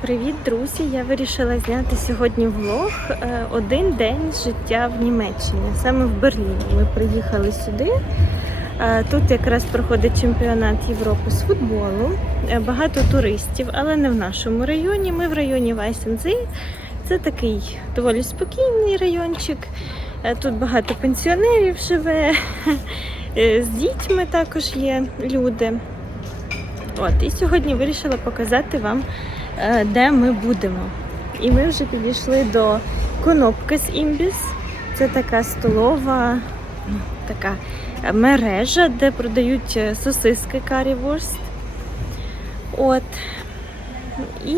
Привіт, друзі! Я вирішила зняти сьогодні влог е, один день життя в Німеччині, саме в Берліні. Ми приїхали сюди. Е, Тут якраз проходить чемпіонат Європи з футболу. Е, Багато туристів, але не в нашому районі. Ми в районі Вайсензі. Це такий доволі спокійний райончик. Тут багато пенсіонерів живе. З дітьми також є люди. От, і сьогодні вирішила показати вам, де ми будемо. І ми вже підійшли до Конопки з Імбіс. Це така столова, ну, така е, мережа, де продають е, сосиски карівурст. От. І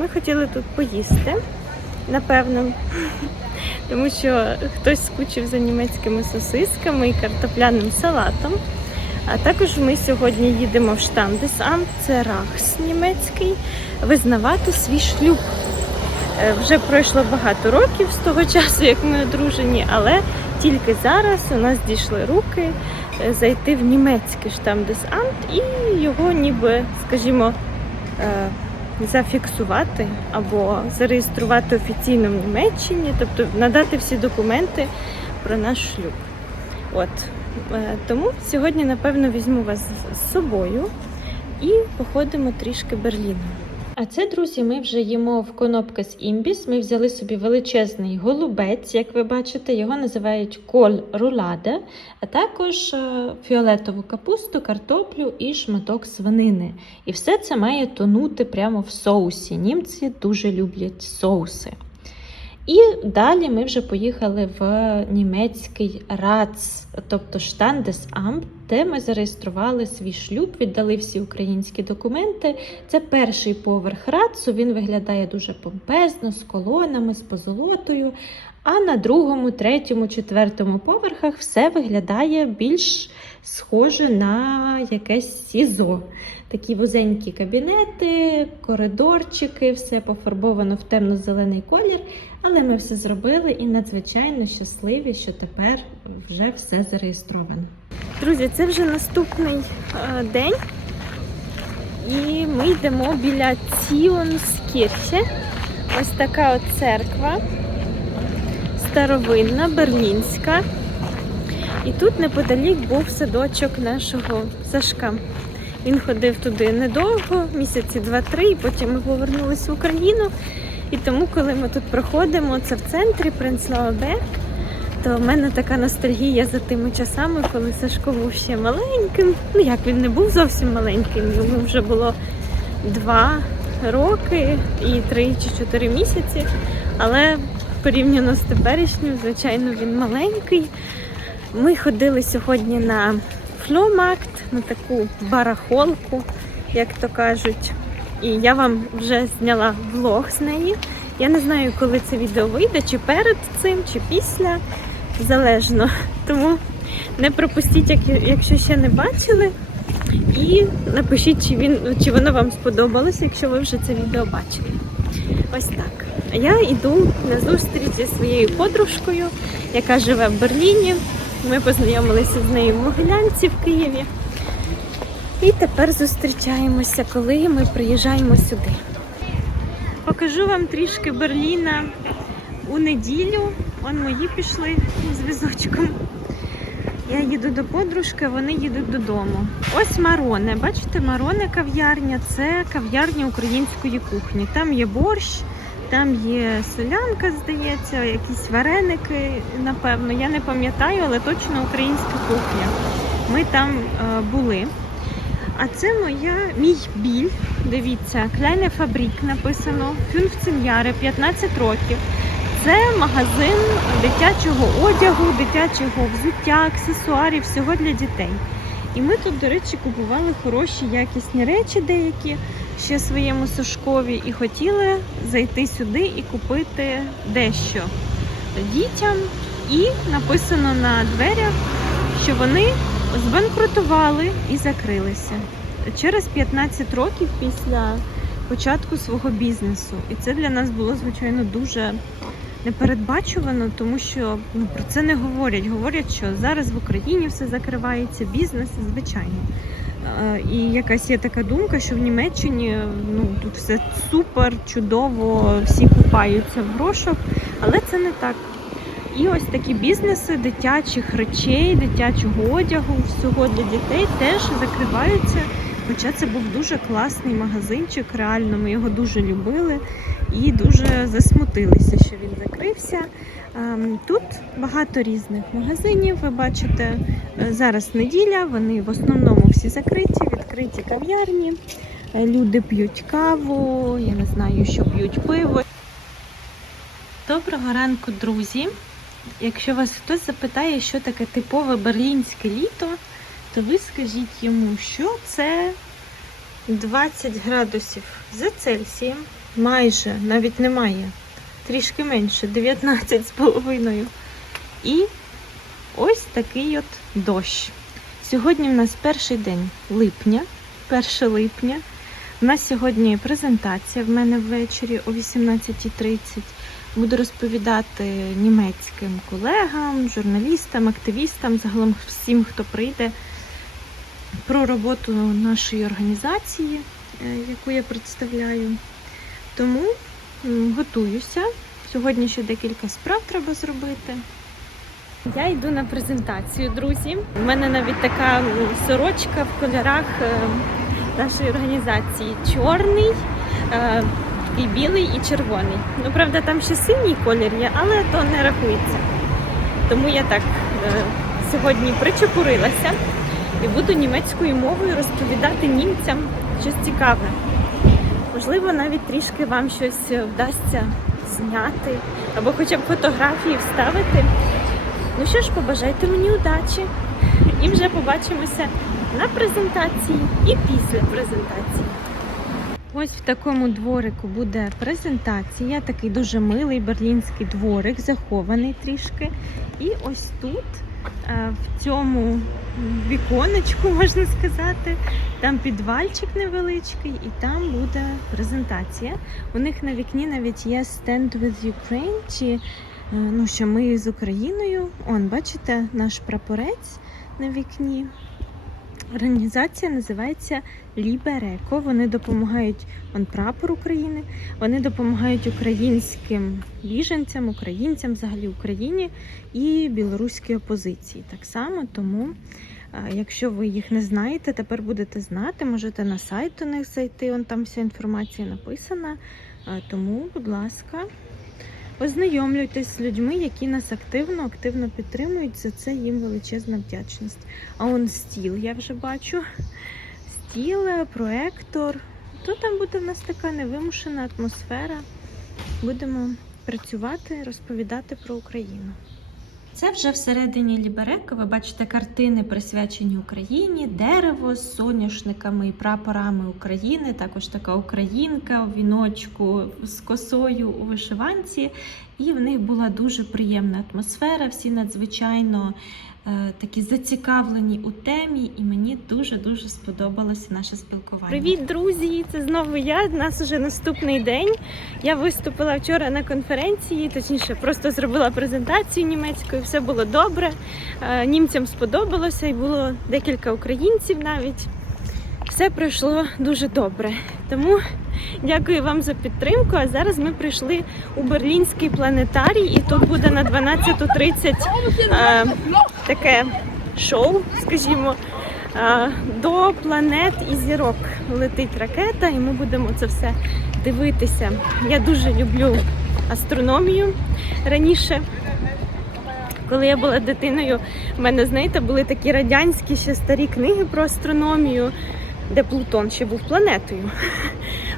ми хотіли тут поїсти, напевно. Тому що хтось скучив за німецькими сосисками і картопляним салатом. А також ми сьогодні їдемо в Штандесамт, це Рахс німецький, визнавати свій шлюб. Е, Вже пройшло багато років з того часу, як ми одружені, але тільки зараз у нас дійшли руки е, зайти в німецький Штандесамт і його ніби, скажімо, е, зафіксувати або зареєструвати офіційно в Німеччині, тобто надати всі документи про наш шлюб. От Тому сьогодні, напевно, візьму вас з- з собою і походимо трішки Берліном. А це, друзі, ми вже їмо в Конопка з імбіс. Ми взяли собі величезний голубець, як ви бачите, його називають коль руладе, а також е, фіолетову капусту, картоплю і шматок свинини. І все це має тонути прямо в соусі. Німці дуже люблять соуси. І далі ми вже поїхали в німецький РАЦ, тобто Штандесамт, де ми зареєстрували свій шлюб, віддали всі українські документи. Це перший поверх РАЦу. Він виглядає дуже помпезно, з колонами, з позолотою. А на другому, третьому, четвертому поверхах все виглядає більш схоже на якесь СІЗО. Такі вузенькі кабінети, коридорчики, все пофарбовано в темно-зелений колір. Але ми все зробили і надзвичайно щасливі, що тепер вже все зареєстровано. Друзі, це вже наступний е, день. І ми йдемо біля Ціонскірхе. Ось така от церква. Старовинна, берлінська. І тут неподалік був садочок нашого Сашка. Він ходив туди недовго, місяці два-три, потім ми повернулися в Україну. І тому, коли ми тут проходимо, це в центрі Принцлава Берг, то в мене така ностальгія за тими часами, коли Сашко був ще маленьким. Ну як він не був зовсім маленьким, йому вже було два роки і три чи чотири місяці. Але порівняно з теперішнім, звичайно, він маленький. Ми ходили сьогодні на фломакт, на таку барахолку, як то кажуть. І я вам вже зняла влог з неї. Я не знаю, коли це відео вийде, чи перед цим, чи після, залежно. Тому не пропустіть, якщо ще не бачили. І напишіть, чи, він, чи воно вам сподобалося, якщо ви вже це відео бачили. Ось так. А я йду на зустріч зі своєю подружкою, яка живе в Берліні. Ми познайомилися з нею в Могилянці в Києві. І тепер зустрічаємося, коли ми приїжджаємо сюди. Покажу вам трішки Берліна у неділю. Он мої пішли з візочком. Я їду до подружки, вони їдуть додому. Ось Мароне. Бачите, Мароне кав'ярня це кав'ярня української кухні. Там є борщ, там є селянка, здається, якісь вареники, напевно. Я не пам'ятаю, але точно українська кухня. Ми там е, були. А це моя мій біль. Дивіться, Кляйне Фабрік написано, Фюнфцін'яри, 15 років. Це магазин дитячого одягу, дитячого взуття, аксесуарів, всього для дітей. І ми тут, до речі, купували хороші якісні речі деякі ще своєму Сашкові і хотіли зайти сюди і купити дещо дітям. І написано на дверях, що вони збанкрутували і закрилися через 15 років після початку свого бізнесу. І це для нас було, звичайно, дуже непередбачувано, тому що ну, про це не говорять. Говорять, що зараз в Україні все закривається, бізнес, звичайно. Е, І якась є така думка, що в Німеччині ну, тут все супер, чудово, всі купаються в грошах, але це не так. І ось такі бізнеси дитячих речей, дитячого одягу, всього для дітей теж закриваються. Хоча це був дуже класний магазинчик, реально ми його дуже любили і дуже засмутилися, що він закрився. Ем, Тут багато різних магазинів. Ви бачите, е, зараз неділя, вони в основному всі закриті, відкриті кав'ярні. Е, Люди п'ють каву, я не знаю, що п'ють пиво. Доброго ранку, друзі! Якщо вас хтось запитає, що таке типове берлінське літо, то ви скажіть йому, що це 20 градусів за Цельсієм, майже навіть немає, трішки менше, 19 з половиною. І ось такий от дощ. Сьогодні в нас перший день липня, 1 липня. У нас сьогодні презентація в мене ввечері о 18.30. Буду розповідати німецьким колегам, журналістам, активістам, загалом всім, хто прийде про роботу нашої організації, е, яку я представляю. Тому готуюся. Сьогодні ще декілька справ треба зробити. Я йду на презентацію, друзі. У мене навіть така сорочка в кольорах е, нашої організації. Чорний, е, і білий, і червоний. Ну, правда, там ще синій колір є, але то не рахується. Тому я так е, сьогодні причепурилася і буду німецькою мовою розповідати німцям щось цікаве. Можливо, навіть трішки вам щось вдасться зняти або хоча б фотографії вставити. Ну що ж, побажайте мені удачі і вже побачимося на презентації і після презентації. Ось в такому дворику буде презентація. Такий дуже милий берлінський дворик, захований трішки. І ось тут, в цьому віконечку, можна сказати, там підвальчик невеличкий, і там буде презентація. У них на вікні навіть є Stand with Ukraine, чи е, ну, що ми з Україною. Он, бачите, наш прапорець на вікні. Організація називається Лібереко. Вони допомагають он прапор України. Вони допомагають українським біженцям, українцям, взагалі Україні і білоруській опозиції. Так само тому, якщо ви їх не знаєте, тепер будете знати. Можете на сайт у них зайти. Он там вся інформація написана. Тому, будь ласка. Ознайомлюйтесь з людьми, які нас активно, активно підтримують. За це їм величезна вдячність. А он стіл, я вже бачу. Стіл, е, проектор. То там буде в нас така невимушена атмосфера. Будемо працювати, розповідати про Україну. Це вже всередині Ліберека. Ви бачите картини, присвячені Україні, дерево з соняшниками і прапорами України. Також така українка в віночку з косою у вишиванці. І в них була дуже приємна атмосфера. Всі надзвичайно такі зацікавлені у темі, і мені дуже дуже сподобалося наше спілкування. Привіт, друзі! Це знову я. У нас уже наступний день. Я виступила вчора на конференції, точніше, просто зробила презентацію німецькою. Все було добре. Е, Німцям сподобалося, і було декілька українців навіть. Все пройшло дуже добре. Тому дякую вам за підтримку. А зараз ми прийшли у Берлінський планетарій, і тут буде на 12.30 е, таке шоу, скажімо. е, До планет і зірок летить ракета, і ми будемо це все дивитися. Я дуже люблю астрономію раніше. Коли я була дитиною, в мене, знаєте, були такі радянські ще старі книги про астрономію, де Плутон ще був планетою.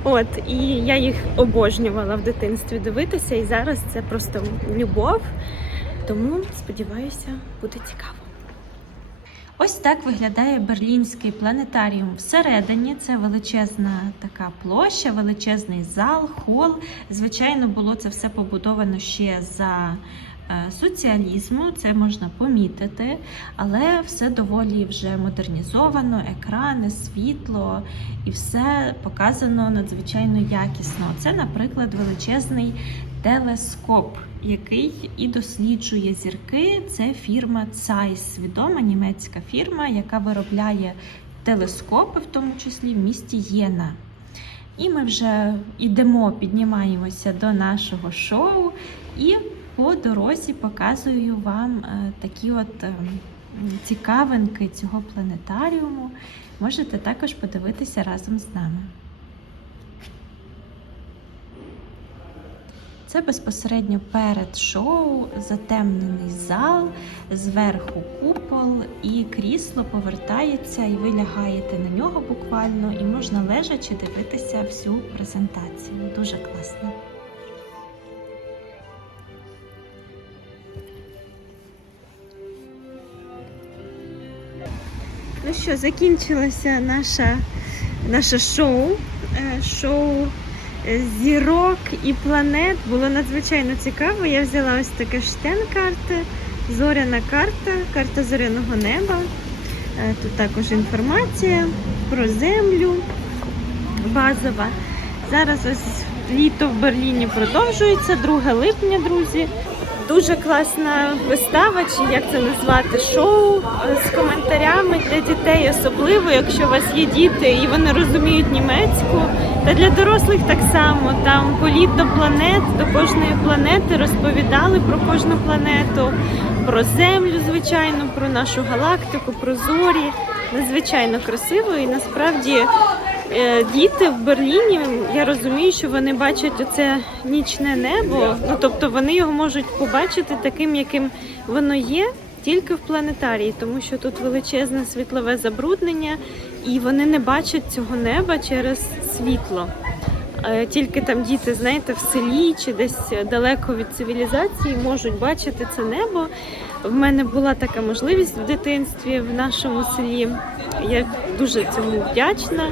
От, і я їх обожнювала в дитинстві дивитися, і зараз це просто любов. Тому сподіваюся, буде цікаво. Ось так виглядає берлінський планетаріум всередині. Це величезна така площа, величезний зал, хол. Звичайно, було це все побудовано ще за соціалізму, це можна помітити, але все доволі вже модернізовано, екрани, світло і все показано надзвичайно якісно. Це, наприклад, величезний телескоп, який і досліджує зірки. Це фірма Zeiss, відома німецька фірма, яка виробляє телескопи, в тому числі в місті Єна. І ми вже йдемо, піднімаємося до нашого шоу, і по дорозі показую вам е, такі от е, цікавинки цього планетаріуму. Можете також подивитися разом з нами. Це безпосередньо перед шоу, затемнений зал, зверху купол, і крісло повертається, і ви лягаєте на нього буквально, і можна лежачи дивитися всю презентацію. Дуже класно. Ну що, закінчилося наша, наше шоу. Е, Шоу е, зірок і планет було надзвичайно цікаво. Я взяла ось таке штен карти, зоряна карта, карта зоряного неба. Е, Тут також інформація про землю базова. Зараз ось літо в Берліні продовжується, 2 липня, друзі. Дуже класна вистава, чи як це назвати, шоу з коментарями для дітей, особливо, якщо у вас є діти і вони розуміють німецьку. Та для дорослих так само. Там політ до планет, до кожної планети розповідали про кожну планету, про землю, звичайно, про нашу галактику, про зорі. Надзвичайно красиво і насправді діти в Берліні, я розумію, що вони бачать оце нічне небо. Ну тобто вони його можуть побачити таким, яким воно є, тільки в планетарії, тому що тут величезне світлове забруднення, і вони не бачать цього неба через світло. Е, Тільки там діти, знаєте, в селі чи десь далеко від цивілізації можуть бачити це небо. В мене була така можливість в дитинстві в нашому селі. Я дуже цьому вдячна,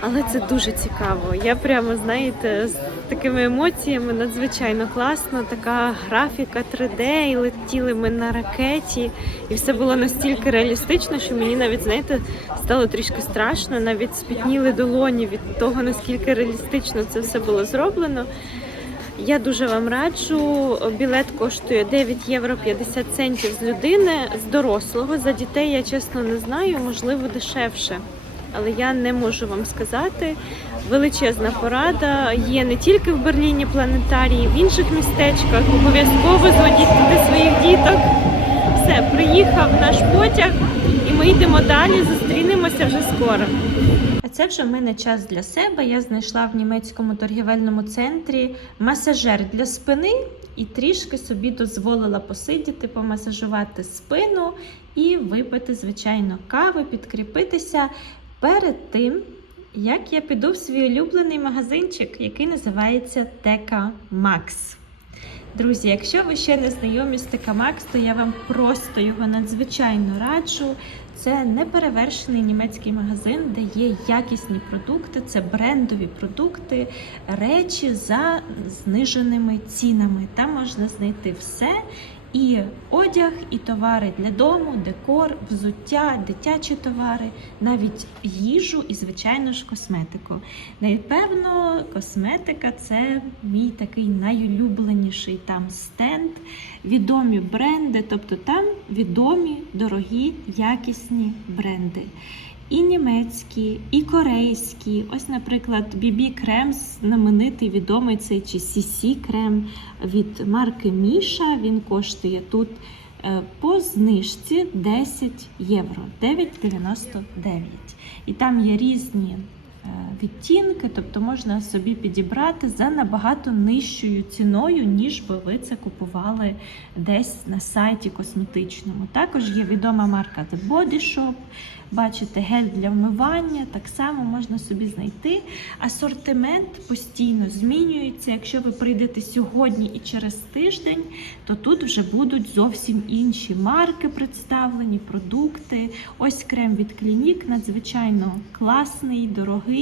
але це дуже цікаво. Я прямо, знаєте, з такими емоціями надзвичайно класно. Така графіка 3D, і летіли ми на ракеті, і все було настільки реалістично, що мені навіть, знаєте, стало трішки страшно, навіть спітніли долоні від того, наскільки реалістично це все було зроблено. Я дуже вам раджу. Білет коштує 9 євро 50 центів з людини з дорослого. За дітей я чесно не знаю, можливо, дешевше. Але я не можу вам сказати. Величезна порада. Є не тільки в Берліні планетарії, в інших містечках. Обов'язково зводіть туди своїх діток. Все, приїхав наш потяг, і ми йдемо далі. Зустрінемося вже скоро. А це вже в мене час для себе. Я знайшла в німецькому торгівельному центрі масажер для спини і трішки собі дозволила посидіти, помасажувати спину і випити, звичайно, кави, підкріпитися перед тим, як я піду в свій улюблений магазинчик, який називається Тека Макс. Друзі, якщо ви ще не знайомі з Тека Макс, то я вам просто його надзвичайно раджу. Це неперевершений німецький магазин, де є якісні продукти, це брендові продукти, речі за зниженими цінами. Там можна знайти все. І одяг, і товари для дому, декор, взуття, дитячі товари, навіть їжу і, звичайно ж, косметику. Напевно, косметика це мій такий найулюбленіший там стенд, відомі бренди, тобто там відомі, дорогі, якісні бренди. І німецькі, і корейські. Ось, наприклад, BB крем знаменитий, відомий цей чи CC крем від марки Міша. Він коштує тут е, по знижці 10 євро, 9,99. І там є різні відтінки, тобто можна собі підібрати за набагато нижчою ціною, ніж би ви це купували десь на сайті косметичному. Також є відома марка The Body Shop. Бачите, гель для вмивання так само можна собі знайти. Асортимент постійно змінюється. Якщо ви прийдете сьогодні і через тиждень, то тут вже будуть зовсім інші марки представлені, продукти. Ось крем від Clinique, надзвичайно класний, дорогий.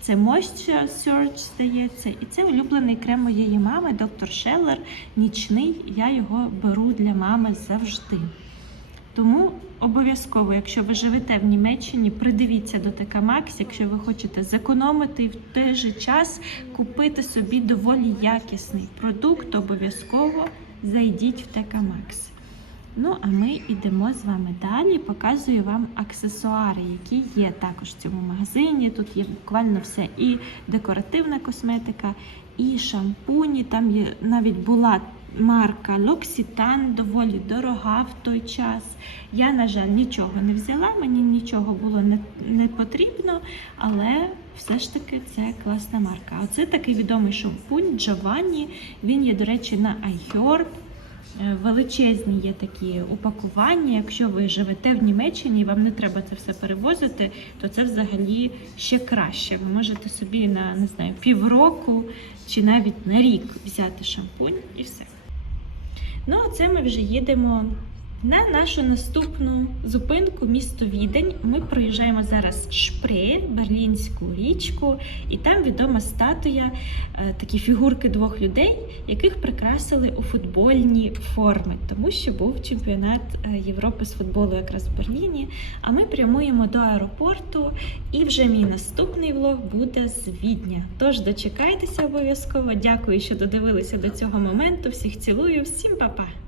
Це Moisture Surge, здається, і це улюблений крем моєї мами, доктор Шеллер, нічний. Я його беру для мами завжди. Тому обов'язково, якщо ви живете в Німеччині, придивіться до ТК Макс, якщо ви хочете зекономити і в той же час купити собі доволі якісний продукт, обов'язково зайдіть в ТК Макс. Ну, а ми йдемо з вами далі. Показую вам аксесуари, які є також в цьому магазині. Тут є буквально все і декоративна косметика, і шампуні. Там є навіть була марка L'Occitane, доволі дорога в той час. Я, на жаль, нічого не взяла, мені нічого було не, не потрібно, але все ж таки це класна марка. Оце такий відомий шампунь Giovanni. Він є, до речі, на iHerb. Е, Величезні є такі упакування. Якщо ви живете в Німеччині і вам не треба це все перевозити, то це взагалі ще краще. Ви можете собі на не знаю, півроку чи навіть на рік взяти шампунь і все. Ну, а це ми вже їдемо на нашу наступну зупинку місто Відень. Ми проїжджаємо зараз Шпрee, Берлінську річку, і там відома статуя, е, такі фігурки двох людей, яких прикрасили у футбольні форми, тому що був чемпіонат е, Європи з футболу якраз в Берліні. А ми прямуємо до аеропорту, і вже мій наступний влог буде з Відня. Тож дочекайтеся обов'язково. Дякую, що додивилися до цього моменту. Всіх цілую, всім па-па!